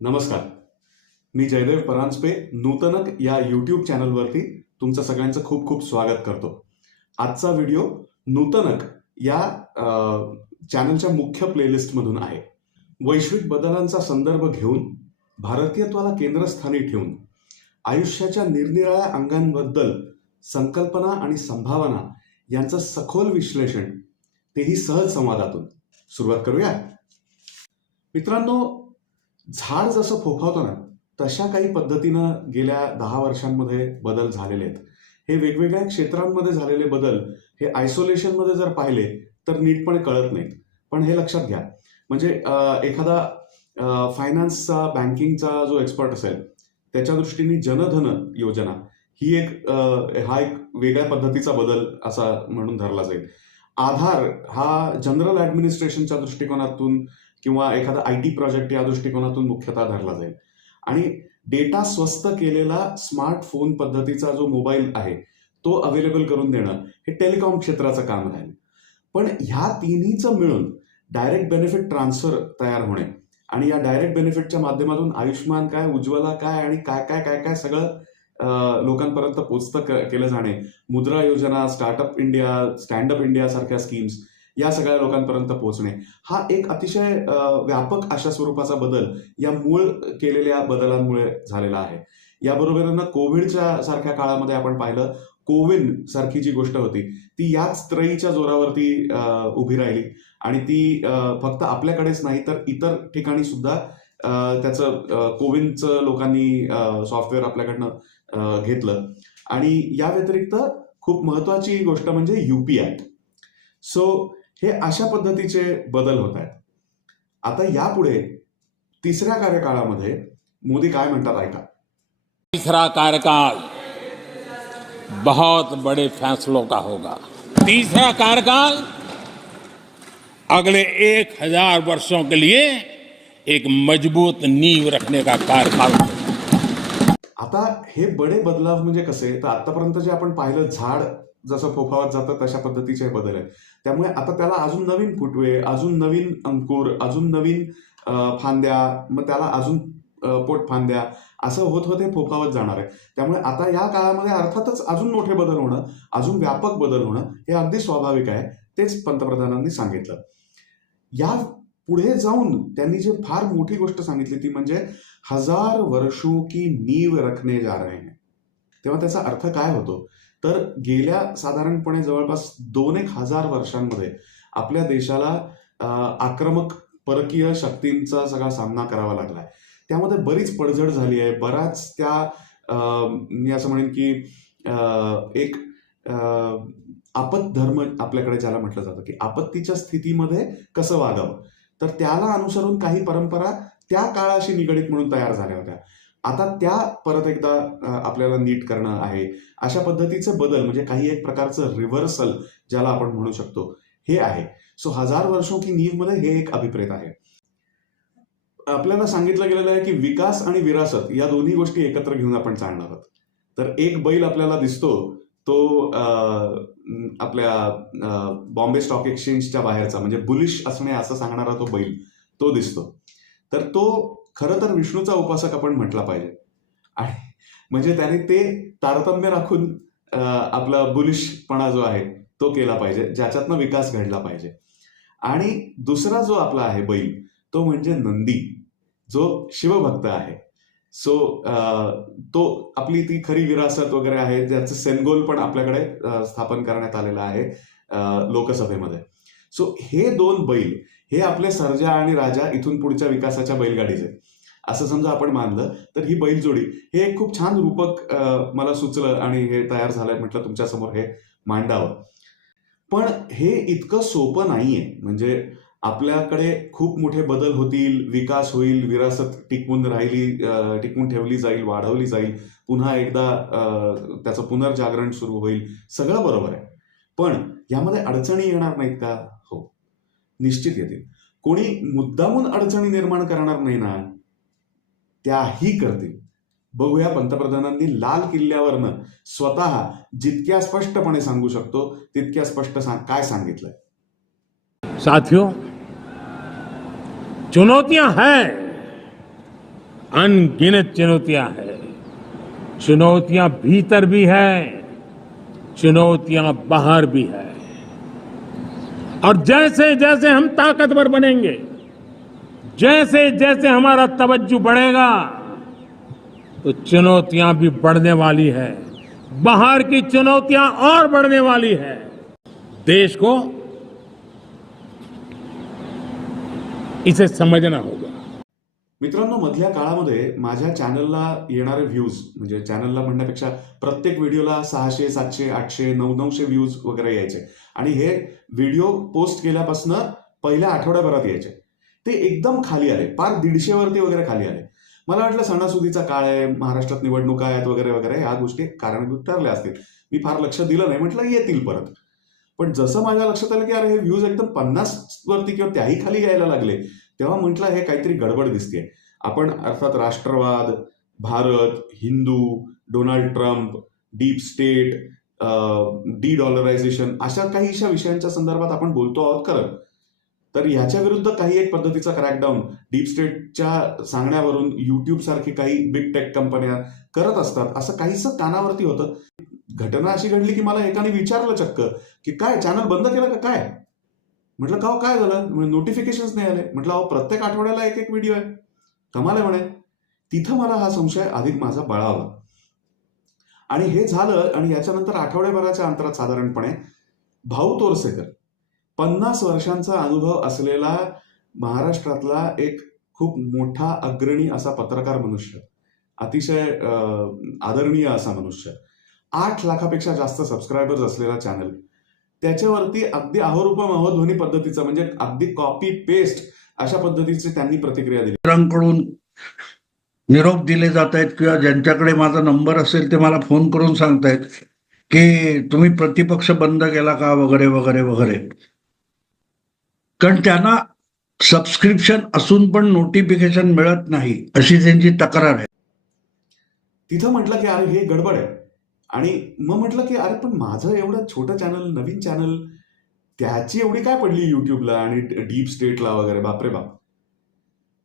नमस्कार. मी जयदेव परांजपे नूतनक या यूट्यूब चॅनलवरती तुमचं सगळ्यांचं खूप खूप स्वागत करतो. आजचा व्हिडिओ नूतनक या चॅनलच्या मुख्य प्लेलिस्टमधून आहे. वैश्विक बदलांचा संदर्भ घेऊन भारतीयत्वाला केंद्रस्थानी ठेवून आयुष्याच्या निरनिराळ्या अंगांबद्दल संकल्पना आणि संभावना यांचं सखोल विश्लेषण तेही सहज संवादातून. सुरुवात करूया. मित्रांनो झाड जसं फोफावतं ना तशा काही पद्धतीनं गेल्या दहा वर्षांमध्ये बदल झालेले आहेत. हे वेगवेगळ्या क्षेत्रांमध्ये झालेले बदल हे आयसोलेशनमध्ये जर पाहिले तर नीटपणे कळत नाहीत. पण हे लक्षात घ्या. म्हणजे एखादा फायनान्सचा बँकिंगचा जो एक्सपर्ट असेल त्याच्या दृष्टीने जनधन योजना ही एक हा एक वेगळ्या पद्धतीचा बदल असा म्हणून धरला जाईल. आधार हा जनरल ऍडमिनिस्ट्रेशनच्या दृष्टिकोनातून किंवा एखादा आय टी प्रोजेक्ट या दृष्टिकोनातून मुख्यतः धरला जाईल. आणि डेटा स्वस्त केलेला स्मार्टफोन पद्धतीचा जो मोबाईल आहे तो अवेलेबल करून देणं हे टेलिकॉम क्षेत्राचं काम राहील. पण ह्या तिन्हीचं मिळून डायरेक्ट बेनिफिट ट्रान्सफर तयार होणे आणि या डायरेक्ट बेनिफिटच्या माध्यमातून आयुष्यमान काय उज्ज्वला काय आणि काय काय काय काय सगळं लोकांपर्यंत पोचतं केलं जाणे. मुद्रा योजना स्टार्टअप इंडिया स्टँडअप इंडिया सारख्या स्कीम्स या सगळ्या लोकांपर्यंत पोहोचणे. हा एक अतिशय व्यापक अशा स्वरूपाचा बदल या मूळ केलेल्या बदलांमुळे झालेला आहे. याबरोबरनं कोविडच्या सारख्या काळामध्ये आपण पाहिलं कोविन सारखी जी गोष्ट होती ती याच त्रयीच्या जोरावरती अं, उभी राहिली. आणि ती फक्त आपल्याकडेच नाही तर इतर ठिकाणी सुद्धा त्याचं कोविनचं लोकांनी सॉफ्टवेअर आपल्याकडनं घेतलं. आणि या व्यतिरिक्त खूप महत्वाची गोष्ट म्हणजे युपीआय सो हे अशा पद्धतीचे बदल होत आहेत. आता यापुढे तिसऱ्या कार्यकाळामध्ये मोदी काय म्हणतात ऐका. तीसरा कार्यकाल बहुत बड़े फैसलों का होगा. तीसरा कार्यकाल अगले एक हजार वर्षों के लिए एक मजबूत नींव रखने का कार्यकाल आता हे बडे बदलाव म्हणजे कसे? तर आतापर्यंत जे आपण पाहिलं झाड जसं फोफावत जातं तशा पद्धतीचे हे बदल आहेत. त्यामुळे आता त्याला अजून नवीन फुटवे अजून नवीन अंकुर अजून नवीन फांद्या मग त्याला अजून पोट फांद्या असं होत होते फोफावत जाणार आहे. त्यामुळे आता या काळामध्ये अर्थातच अजून मोठे बदल होणं अजून व्यापक बदल होणं हे अगदी स्वाभाविक आहे तेच पंतप्रधानांनी सांगितलं. या पुढे जाऊन त्यांनी जे फार मोठी गोष्ट सांगितली ती म्हणजे हजार वर्षो की नीव रखने जा रहे हैं. तेव्हा त्याचा अर्थ काय होतो? तर गेल्या साधारणपणे जवळपास दोन एक हजार वर्षांमध्ये आपल्या देशाला आक्रमक परकीय शक्तींचा सगळा सामना करावा लागलाय. त्यामध्ये बरीच पडझड झाली आहे. बराच त्या अं, मी असं म्हणेन की अं, एक आपत धर्म आपल्याकडे ज्याला म्हटलं जातं की आपत्तीच्या स्थितीमध्ये कसं वागावं? तर त्याला अनुसरून काही परंपरा त्या काळाशी निगडीत म्हणून तयार झाल्या होत्या. आता त्या परत एकदा आपल्याला नीट करणं आहे. अशा पद्धतीचे बदल म्हणजे काही एक प्रकारचं रिव्हर्सल ज्याला आपण म्हणू शकतो हे आहे. सो हजार वर्षो की नीवमध्ये हे एक अभिप्रेत आहे. आपल्याला सांगितलं गेलेलं आहे की विकास आणि विरासत या दोन्ही गोष्टी एकत्र घेऊन आपण चालणार आहोत. तर एक बैल आपल्याला दिसतो तो आपल्या बॉम्बे स्टॉक एक्सचेंजच्या बाहेरचा म्हणजे बुलिश असणे असं सांगणारा तो बैल तो दिसतो. तर तो खरं तर विष्णूचा उपासक आपण म्हटला पाहिजे. आणि म्हणजे त्याने ते तारतम्य राखून आपला बुलिशपणा जो आहे तो केला पाहिजे ज्याच्यातनं विकास घडला पाहिजे. आणि दुसरा जो आपला आहे बैल तो म्हणजे नंदी. जो शिवभक्त आहे. सो तो आपली ती खरी विरासत वगैरे आहे ज्याचं सेनगोल पण आपल्याकडे स्थापन करण्यात आलेलं आहे लोकसभेमध्ये. सो हे दोन बैल हे आपले सर्जा आणि राजा इथून पुढच्या विकासाच्या बैलगाडीचे. असं समजा आपण मानलं तर ही बैलजोडी हे एक खूप छान रूपक मला सुचलं आणि हे तयार झालंय म्हटलं तुमच्यासमोर हे मांडावं. पण हे इतकं सोपं नाहीये. म्हणजे आपल्याकडे खूप मोठे बदल होतील विकास होईल विरासत टिकवून राहिली टिकवून ठेवली जाईल वाढवली जाईल पुन्हा एकदा त्याचं पुनर्जागरण सुरू होईल सगळं बरोबर आहे. पण यामध्ये अडचणी येणार नाहीत का? निश्चित येतील. कोणी मुद्दामून अडचणी निर्माण करणार नाही ना, त्याही करतील. बघूया पंतप्रधानांनी लाल किल्ल्यावरनं स्वतः जितक्या स्पष्टपणे सांगू शकतो, तितक्या स्पष्ट सांग काय सांगितलंय. साथियों, चुनौतियाँ हैं, अनगिनत चुनौतियाँ हैं। चुनौतियाँ भीतर भी है, चुनौतियाँ बाहर भी है। और जैसे जैसे हम ताकतवर बनेंगे जैसे जैसे हमारा तवज्जो बढ़ेगा तो चुनौतियां भी बढ़ने वाली है। बाहर की चुनौतियां और बढ़ने वाली है। देश को इसे समझना होगा। मित्रांनो मधल्या काळामध्ये माझ्या चॅनलला येणारे व्ह्यूज म्हणजे चॅनलला म्हणण्यापेक्षा प्रत्येक व्हिडिओला सहाशे सातशे आठशे नऊ नऊशे व्ह्यूज वगैरे यायचे. आणि हे व्हिडिओ पोस्ट केल्यापासून पहिल्या आठवड्याभरात यायचे. ते एकदम खाली आले. पार दीडशेवरती वगैरे खाली आले. मला वाटलं सणासुदीचा काळ आहे महाराष्ट्रात निवडणुका आहेत वगैरे वगैरे ह्या गोष्टी कारणीभूत ठरल्या असतील. मी फार लक्ष दिलं नाही. म्हटलं येतील परत. पण जसं माझ्या लक्षात आलं की अरे हे व्ह्यूज एकदम पन्नास वरती किंवा त्याही खाली यायला लागले तेव्हा म्हटलं हे काहीतरी गडबड दिसते आपण अर्थात राष्ट्रवाद Bharat Hindu Donald Trump deep state dedollarisation अशा काहीशा विषयांच्या संदर्भात आपण बोलतो आहोत खरं. तर ह्याच्या विरुद्ध काही एक पद्धतीचा क्रॅकडाऊन डीप स्टेटच्या सांगण्यावरून युट्यूब सारखी काही बिग टेक कंपन्या करत असतात. असं काहीसं कानावरती होतं. घटना अशी घडली की मला एकाने विचारलं चक्क की काय चॅनल बंद केलं का काय? म्हटलं का हो, काय झालं? नोटिफिकेशन नाही आले. म्हटलं अहो प्रत्येक आठवड्याला एक एक व्हिडिओ आहे. कमाल आहे म्हणे. तिथं मला हा संशय अधिक माझा बळावला. आणि हे झालं आणि याच्यानंतर आठवड्याभराच्या अंतरात साधारणपणे भाऊ तोरसेकर पन्नास वर्षांचा अनुभव असलेला महाराष्ट्रातला एक खूप मोठा अग्रणी असा पत्रकार मनुष्य अतिशय आदरणीय असा मनुष्य आठ लाखापेक्षा जास्त सबस्क्रायबर्स असलेला चॅनल त्याच्यावरती अगदी अहोरूपम अहोध्वनी पद्धतीचं म्हणजे अगदी कॉपी पेस्ट अशा पद्धतीची त्यांनी प्रतिक्रिया दिली. निरोप दिले जात आहेत किंवा ज्यांच्याकडे माझा नंबर असेल ते मला फोन करून सांगतायत की तुम्ही प्रतिपक्ष बंद केला का वगैरे वगैरे वगैरे. कारण त्यांना सबस्क्रिप्शन असून पण नोटिफिकेशन मिळत नाही अशी त्यांची तक्रार आहे. तिथं म्हटलं की अरे हे गडबड आहे. आणि मग म्हटलं की अरे पण माझं एवढं छोटं चॅनल नवीन चॅनल त्याची एवढी काय पडली युट्यूबला आणि डीप स्टेटला वगैरे? बापरे बाप.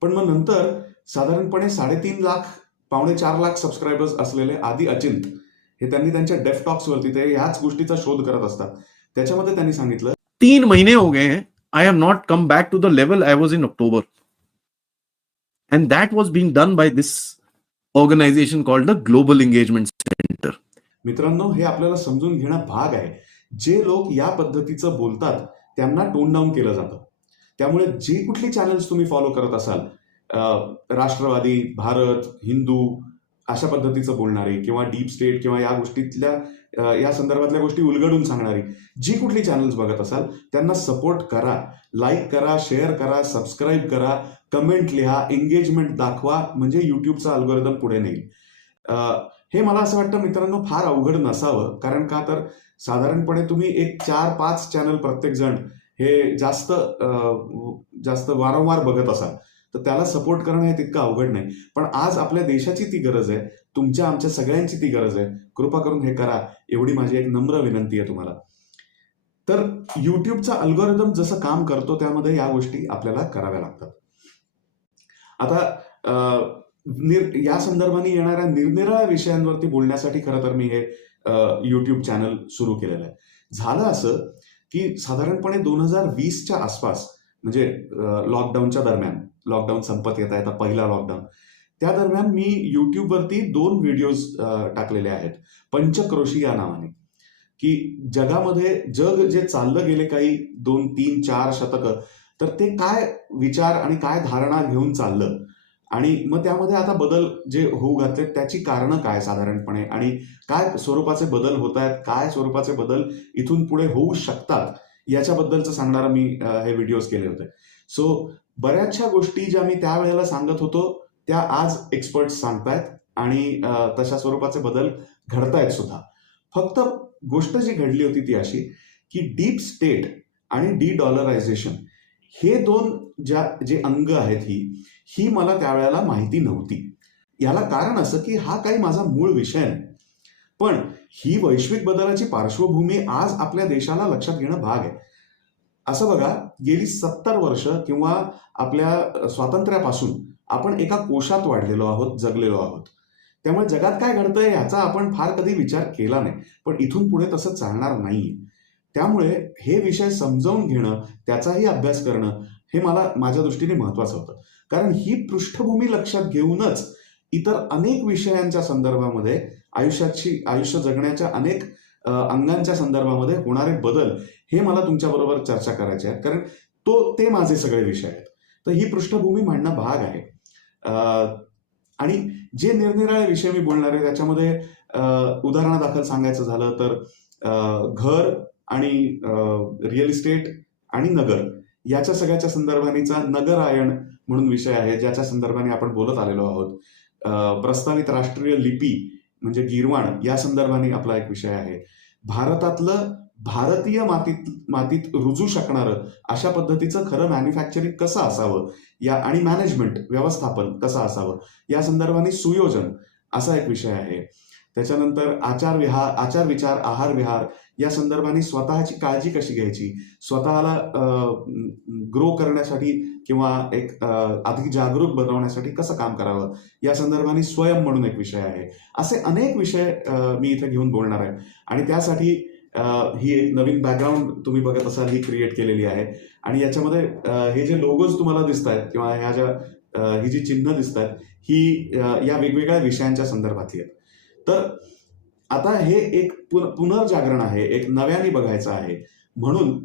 पण मग नंतर साधारणपणे साडेतीन लाख पावणे चार लाख सबस्क्रायबर्स असलेले आदी अचिंत हे त्यांनी त्यांच्या डेफटॉक्स वरती ते ह्याच गोष्टीचा शोध करत असतात. त्याच्यामध्ये त्यांनी सांगितलं तीन महीने हो गए हैं. I have not come back to the level I was in October and that was being done by this organisation called the Global Engagement Centre मित्रांनो हे आपल्याला समजून घेणं भाग आहे. जे लोक या पद्धतीचं बोलतात त्यांना टोन डाऊन केलं जातं. त्यामुळे जी कुठली चॅनल्स तुम्ही फॉलो करत असाल राष्ट्रवादी भारत हिंदू अशा पद्धतीचं बोलणारी किंवा डीप स्टेट किंवा या गोष्टीतल्या या संदर्भातल्या गोष्टी उलगडून सांगणारी जी कुठली चॅनल्स बघत असाल त्यांना सपोर्ट करा लाईक करा शेअर करा सबस्क्राईब करा कमेंट लिहा एंगेजमेंट दाखवा म्हणजे युट्यूबचा अल्गोरिदम पुढे नेईल. हे मला असं वाटतं मित्रांनो फार अवघड नसावं कारण का तर साधारणपणे तुम्ही एक चार पाच चॅनल प्रत्येक जण हे जास्त जास्त वारंवार बघत असाल. तर त्याला सपोर्ट करणं हे तितकं अवघड नाही. पण आज आपल्या देशाची ती गरज आहे. तुमच्या आमच्या सगळ्यांची ती गरज आहे. कृपा करून हे करा. एवढी माझी एक नम्र विनंती आहे तुम्हाला. तर युट्यूबचा अल्गोरिदम जसं काम करतो त्यामध्ये या गोष्टी आपल्याला कराव्या लागतात. आता निर या संदर्भाने येणाऱ्या निरनिराळ्या विषयांवरती बोलण्यासाठी खरं तर मी हे युट्यूब चॅनल सुरू केलेलं आहे. झालं असं की साधारणपणे दोन हजार वीसच्या आसपास म्हणजे लॉकडाऊनच्या दरम्यान लॉकडाऊन संपत येत आहे आता पहिला लॉकडाऊन त्या दरम्यान मी युट्यूबवरती दोन व्हिडिओज टाकलेले आहेत. पंचक्रोशी या नावाने. की जगामध्ये जग जे चाललं गेले काही दोन तीन चार शतकं तर ते काय विचार आणि काय धारणा घेऊन चाललं? आणि मग त्यामध्ये आता बदल जे होऊ घातले त्याची कारणं काय साधारणपणे? आणि काय स्वरूपाचे बदल होत आहेत? काय स्वरूपाचे बदल इथून पुढे होऊ शकतात? याच्याबद्दलचं सांगणारा मी हे व्हिडिओज केले होते. सो बऱ्याचशा गोष्टी ज्या मी त्यावेळेला सांगत होतो त्या आज एक्सपर्ट सांगतायत आणि तशा स्वरूपाचे बदल घडतायत सुद्धा. फक्त गोष्ट जी घडली होती ती अशी की डीप स्टेट आणि डी डॉलरायझेशन हे दोन ज्या जे अंग आहेत ही ही मला त्यावेळेला माहिती नव्हती. याला कारण असं की हा काही माझा मूळ विषय नाही. पण ही वैश्विक बदलाची पार्श्वभूमी आज आपल्या देशाला लक्षात घेणं भाग आहे. असं बघा गेली सत्तर वर्ष किंवा आपल्या स्वातंत्र्यापासून आपण एका कोशात वाढलेलो आहोत जगलेलो आहोत. त्यामुळे जगात काय घडतंय ह्याचा आपण फार कधी विचार केला नाही पण इथून पुढे तसं चालणार नाही त्यामुळे हे विषय समजावून घेणं त्याचाही अभ्यास करणं हे मला माझ्या दृष्टीने महत्वाचं होतं. कारण ही पृष्ठभूमी लक्षात घेऊनच इतर अनेक विषयांच्या संदर्भामध्ये आयुष्याची आयुष्य जगण्याच्या अनेक अंगांच्या संदर्भामध्ये होणारे बदल हे मला तुमच्याबरोबर चर्चा करायचे आहेत. कारण तो ते माझे सगळे विषय आहेत. तर ही पृष्ठभूमी म्हणणं भाग आहे. आणि जे निरनिराळे विषय मी बोलणार आहे त्याच्यामध्ये उदाहरणादाखल सांगायचं झालं तर अ, घर आणि रिअल इस्टेट आणि नगर याच्या सगळ्याच्या संदर्भानेचा नगरायण म्हणून विषय आहे ज्याच्या संदर्भाने आपण बोलत आलेलो आहोत. प्रस्तावित राष्ट्रीय लिपी म्हणजे गिरवाण या संदर्भाने आपला एक विषय आहे. भारतातलं भारतीय मातीत मातीत रुजू शकणारं अशा पद्धतीचं खरं मॅन्युफॅक्चरिंग कसं असावं? या आणि मॅनेजमेंट व्यवस्थापन कसं असावं? या संदर्भाने सुयोजन असा एक विषय आहे. त्याच्यानंतर आचार विहार आचार विचार आहार विहार या संदर्भाने स्वतःची काळजी कशी घ्यायची? स्वतःला ग्रो करण्यासाठी किंवा एक अधिक जागरूक बनवण्यासाठी कसं काम करावं? या संदर्भाने स्वयं म्हणून एक विषय आहे. असे अनेक विषय मी इथे घेऊन बोलणार आहे. आणि त्यासाठी ही एक नवीन बॅकग्राऊंड तुम्ही बघत असाल ही क्रिएट केलेली आहे. आणि याच्यामध्ये हे जे लोगोज तुम्हाला दिसत आहेत किंवा ह्या ज्या ही जी चिन्ह दिसत आहेत ही या वेगवेगळ्या विषयांच्या संदर्भातली आहेत. तर आता हे एक पुन- पुनर्जागरण आहे एक नव्याने बघायचं आहे. म्हणून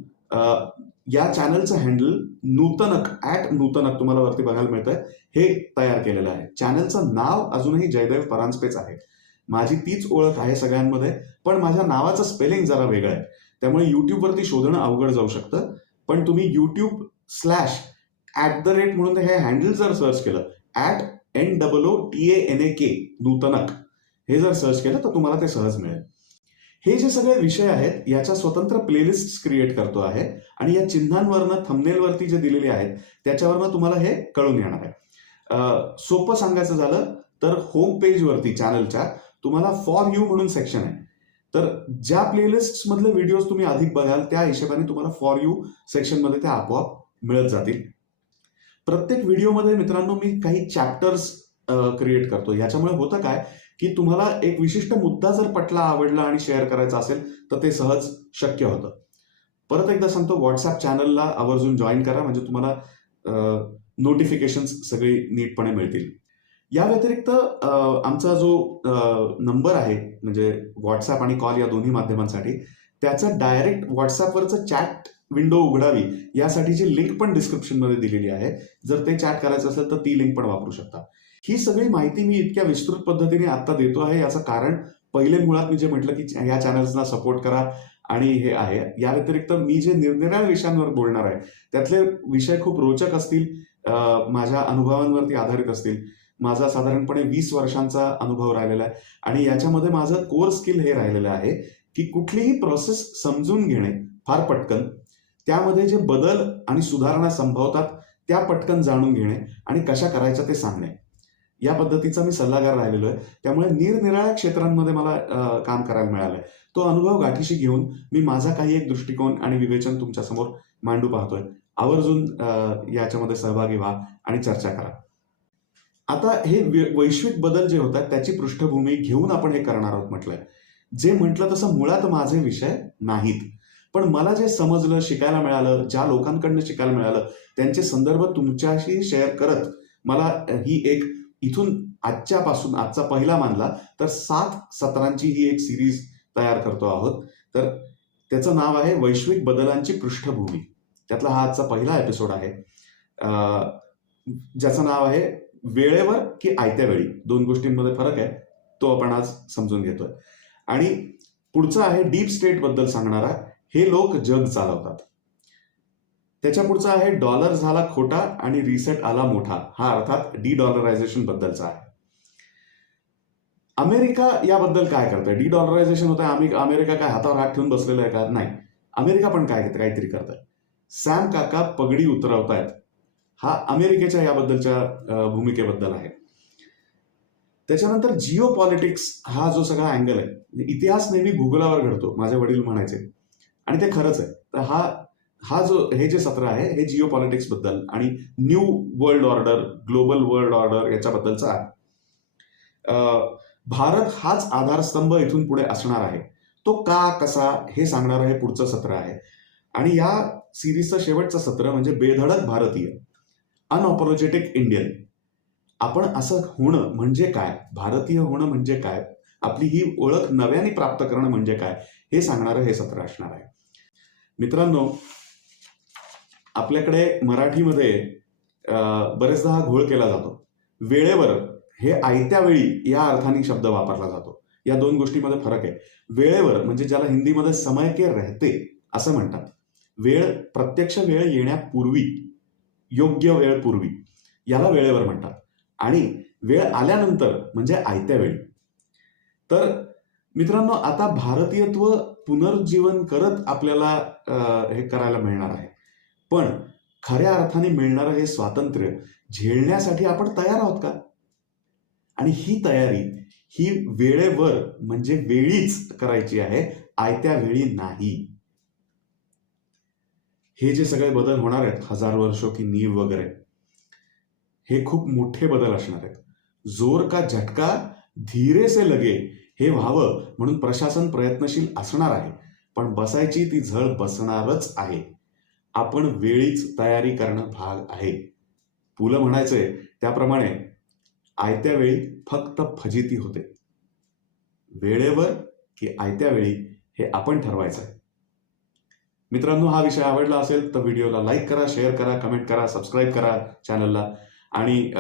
या चॅनलचं हँडल नूतनक ॲट नूतनक तुम्हाला वरती बघायला मिळतंय हे तयार केलेलं आहे. चॅनलचं नाव अजूनही जयदेव परांजपेच आहे. माझी तीच ओळख आहे सगळ्यांमध्ये पण माझ्या नावाचं स्पेलिंग जरा वेगळं आहे. त्यामुळे युट्यूबवरती शोधणं अवघड जाऊ शकतं. पण तुम्ही YouTube slash at the rate म्हणून हे हँडल जर सर्च केलं at N double O T A N A K नूतनक हे जर सर्च केलं तर तुम्हाला ते सहज मिळेल. हे जे सगळे विषय आहेत याच्या स्वतंत्र प्लेलिस्ट क्रिएट करतो आहे आणि या चिन्हांवरनं थंबनेलवरती जे दिलेले आहेत त्याच्यावरनं तुम्हाला हे कळून येणार आहे. सोपं सांगायचं झालं तर होम पेजवरती चॅनलच्या तुम्हाला फॉर यू म्हणून सेक्शन आहे. तर ज्या प्लेलिस्ट मधले व्हिडिओज तुम्ही अधिक बघाल त्या हिशोबाने तुम्हाला फॉर यू सेक्शनमध्ये त्या आपोआप मिळत जातील. प्रत्येक व्हिडिओमध्ये मित्रांनो मी काही चॅप्टर्स क्रिएट करतो. याच्यामुळे होतं काय की तुम्हाला एक विशिष्ट मुद्दा जर पटला आवडला आणि शेअर करायचा असेल तर ते सहज शक्य होतं. परत एकदा सांगतो व्हॉट्सअप चॅनलला आवर्जून जॉईन करा म्हणजे तुम्हाला नोटिफिकेशन्स सगळी नीटपणे मिळतील. या व्यतिरिक्त आमचा जो नंबर आहे म्हणजे व्हॉट्सअप आणि कॉल या दोन्ही माध्यमांसाठी त्याचं डायरेक्ट व्हॉट्सअपवरचं चॅट विंडो उघडावी यासाठीची लिंक पण डिस्क्रिप्शनमध्ये दिलेली आहे जर ते चॅट करायचं असेल तर ती लिंक पण वापरू शकता. ही सगळी माहिती मी इतक्या विस्तृत पद्धतीने आता देतो आहे. याचं कारण पहिले मुळात मी जे म्हटलं की या चॅनल्सना सपोर्ट करा आणि हे आहे. या व्यतिरिक्त मी जे निरनिराळ्या विषयांवर बोलणार आहे त्यातले विषय खूप रोचक असतील माझ्या अनुभवांवरती आधारित असतील. माझा साधारणपणे वीस वर्षांचा अनुभव राहिलेला आहे आणि याच्यामध्ये माझं कोर स्किल हे राहिलेलं आहे की कुठलीही प्रोसेस समजून घेणे फार पटकन. त्यामध्ये जे बदल आणि सुधारणा संभवतात त्या पटकन जाणून घेणे आणि कशा करायच्या ते सांगणे. या पद्धतीचा मी सल्लागार राहिलेलो आहे. त्यामुळे निरनिराळ्या क्षेत्रांमध्ये मला काम करायला मिळालंय. तो अनुभव गाठीशी घेऊन मी माझा काही एक दृष्टिकोन आणि विवेचन तुमच्यासमोर मांडू पाहतोय. आवर्जून याच्यामध्ये सहभागी व्हा आणि चर्चा करा. आता हे वै- वैश्विक बदल जे होतात त्याची पृष्ठभूमी घेऊन आपण हे करणार आहोत म्हटलंय. जे म्हटलं तसं मुळात माझे विषय नाहीत. पण मला जे समजलं शिकायला मिळालं ज्या लोकांकडनं शिकायला मिळालं त्यांचे संदर्भ तुमच्याशी शेअर करत मला ही एक इथून आजच्यापासून आजचा पहिला मानला तर सात सत्रांची ही एक सिरीज तयार करतो आहोत. तर त्याचं नाव आहे वैश्विक बदलांची पृष्ठभूमी. त्यातला हा आजचा पहिला एपिसोड आहे. ज्याचं नाव आहे वेळेवर की आयत्या वेळी. दोन गोष्टींमध्ये फरक आहे. तो आपण आज समजून घेतोय. आणि पुढचं आहे डीप स्टेटबद्दल सांगणारा हे लोक जग चालवतात. त्याच्या पुढचा आहे डॉलर झाला खोटा आणि रिसेट आला मोठा. हा अर्थात डी डॉलरायझेशन बद्दलचा आहे. अमेरिका याबद्दल काय करतंय? डी डॉलरायझेशन होत आम्ही अमेरिका काय हातावर हात ठेवून बसलेलं आहे का? नाही. अमेरिका पण काय काहीतरी करत आहे सॅम काका पगडी उतरवतायत. हा अमेरिकेच्या याबद्दलच्या भूमिकेबद्दल आहे. त्याच्यानंतर जिओ पॉलिटिक्स हा जो सगळा अँगल आहे इतिहास नेहमी भूगोलावर घडतो माझे वडील म्हणायचे. आणि ते खरंच आहे. तर हा हा जो हे जे सत्र आहे हे जिओ पॉलिटिक्सबद्दल आणि new world order global world order याच्याबद्दलचं आहे. भारत हाच आधारस्तंभ इथून पुढे असणार आहे. तो का कसा हे सांगणार हे पुढचं सत्र आहे. आणि या सिरीजचं शेवटचं सत्र म्हणजे बेधडक भारतीय अनऑपॉलॉजेटिक इंडियन आपण असं होणं म्हणजे काय? भारतीय होणं म्हणजे काय? आपली ही ओळख नव्याने प्राप्त करणं म्हणजे काय? हे सांगणारं हे सत्र असणार आहे. मित्रांनो आपल्याकडे मराठीमध्ये बरेचदा हा घोळ केला जातो. वेळेवर हे आयत्या वेळी या अर्थाने शब्द वापरला जातो. या दोन गोष्टीमध्ये फरक आहे. वेळेवर म्हणजे ज्याला हिंदीमध्ये समय के रहते असं म्हणतात. वेळ प्रत्यक्ष वेळ येण्यापूर्वी योग्य वेळ पूर्वी याला वेळेवर म्हणतात. आणि वेळ आल्यानंतर म्हणजे आयत्या वेळी. तर मित्रांनो आता भारतीयत्व पुनर्जीवन करत आपल्याला हे करायला मिळणार आहे. पण खऱ्या अर्थाने मिळणारं हे स्वातंत्र्य झेलण्यासाठी आपण तयार आहोत का? आणि ही तयारी ही वेळेवर म्हणजे वेळीच करायची आहे आयत्या वेळी नाही. हे जे सगळे बदल होणार आहेत हजार वर्ष की नीव वगैरे हे खूप मोठे बदल असणार आहेत. जोर का झटका धीरे से लगे हे व्हावं म्हणून प्रशासन प्रयत्नशील असणार आहे. पण बसायची ती झळ बसणारच आहे. आपण वेळीच तयारी करणं भाग आहे. पुलं म्हणायचे त्याप्रमाणे आयत्या वेळी फक्त फजिती होते. वेळेवर की आयत्या वेळी हे आपण ठरवायचं आहे मित्रांनो हा विषय आवडला असेल तर व्हिडिओला लाईक करा शेअर करा कमेंट करा सबस्क्राईब करा चॅनलला. आणि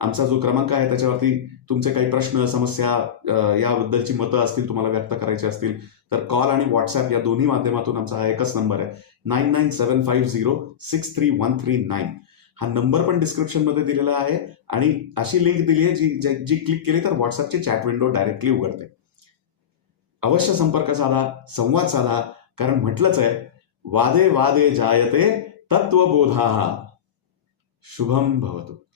आमचा जो क्रमांक आहे त्याच्यावरती तुमचे काही प्रश्न समस्या याबद्दलची मतं असतील तुम्हाला व्यक्त करायची असतील तर कॉल आणि व्हॉट्सअप या दोन्ही माध्यमातून आमचा हा एकच नंबर आहे. Nine nine seven five zero six three one three nine हा नंबर पण डिस्क्रिप्शनमध्ये दिलेला आहे आणि अशी लिंक दिली आहे जी जी- क्लिक केली तर व्हॉट्सअपची चॅट विंडो डायरेक्टली उघडते. अवश्य संपर्क साधा संवाद साधा कारण म्हटलंच आहे वादे वादे जायते तत्वबोधा शुभम भवतु.